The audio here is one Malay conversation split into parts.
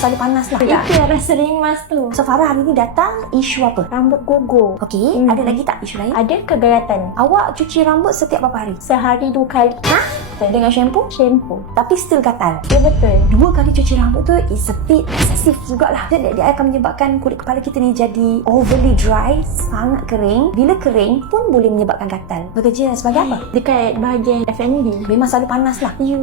selalu panas lah. Itu yang rasa rimas tu. So Farah hari ni datang isu apa? Rambut gogo. Okey, ada lagi tak isu lain? Ada kegayatan. Awak cuci rambut setiap berapa hari? Sehari 2 kali. Dengan shampoo? Shampoo. Tapi still gatal. Ya betul. 2 kali cuci rambut tu is a bit excessive jugalah. Dia akan menyebabkan kulit kepala kita ni jadi overly dry, sangat kering. Bila kering pun boleh menyebabkan gatal. Bekerja sebagai apa? Dekat bahagian F&B. Memang selalu panas lah. Ya.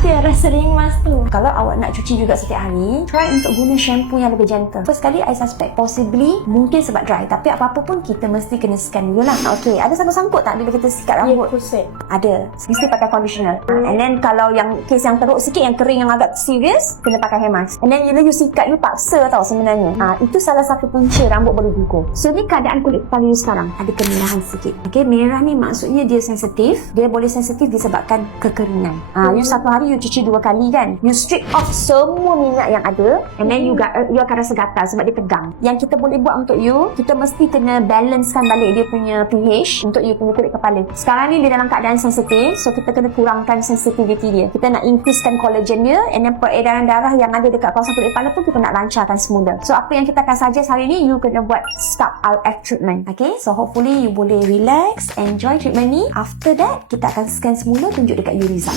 Itu yang rasa rimas tu. Kalau awak nak cuci juga setiap hari, try untuk guna shampoo yang lebih gentle. First kali I suspect possibly mungkin sebab dry, tapi apa-apa pun kita mesti kena scan dulu lah. Okay, ada sangkut-sangkut tak bila kita sikat Ya, rambut? pusat. Ada. Mesti pakai conditioner. And then kalau yang case yang teruk sikit, yang kering, yang agak serius, kena pakai hair mask. And then you sikat, you paksa tau sebenarnya. Itu salah satu punca rambut boleh gugur. So ni keadaan kulit kepala you sekarang, ada kemerahan sikit. Okay, merah ni maksudnya dia sensitif. Dia boleh sensitif disebabkan kekeringan. You satu hari you cuci 2 kali kan, you strip off semua minyak yang ada, and then you akan rasa gatal sebab dia tegang. Yang kita boleh buat untuk you, kita mesti kena balancekan balik dia punya pH untuk you punya kulit kepala. Sekarang ni dia dalam keadaan sensitif, so kita kena kurangkan sensitivity dia. Kita nak increasekan collagen dia, and then peredaran darah yang ada dekat kawasan kulit kepala pun kita nak lancarkan semula. So apa yang kita akan suggest hari ni, you kena buat scalp RF treatment. Okay, so hopefully you boleh relax, enjoy treatment ni. After that, kita akan scan semula, tunjuk dekat you result.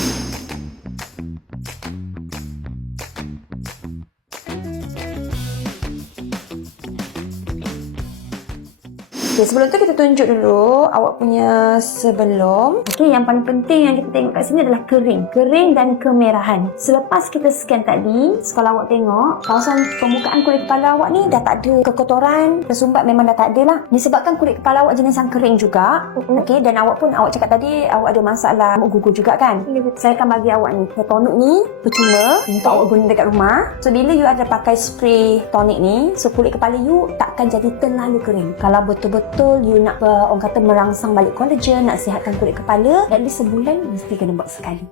Okay, sebelum tu kita tunjuk dulu awak punya sebelum. Okay, yang paling penting yang kita tengok kat sini adalah kering. Kering dan kemerahan. Selepas kita scan tadi, kalau awak tengok, kawasan permukaan kulit kepala awak ni dah tak ada kekotoran, tersumbat memang dah tak ada lah. Disebabkan kulit kepala awak jenis yang kering juga. Okay, dan awak cakap tadi, awak ada masalah rambut gugur juga kan? Saya akan bagi awak ni. Tonic ni percuma untuk awak guna dekat rumah. So, bila you ada pakai spray tonic ni, so kulit kepala you takkan jadi terlalu kering. Kalau betul-betul you nak orang kata merangsang balik collagen, nak sihatkan kulit kepala, at least sebulan mesti kena buat sekali.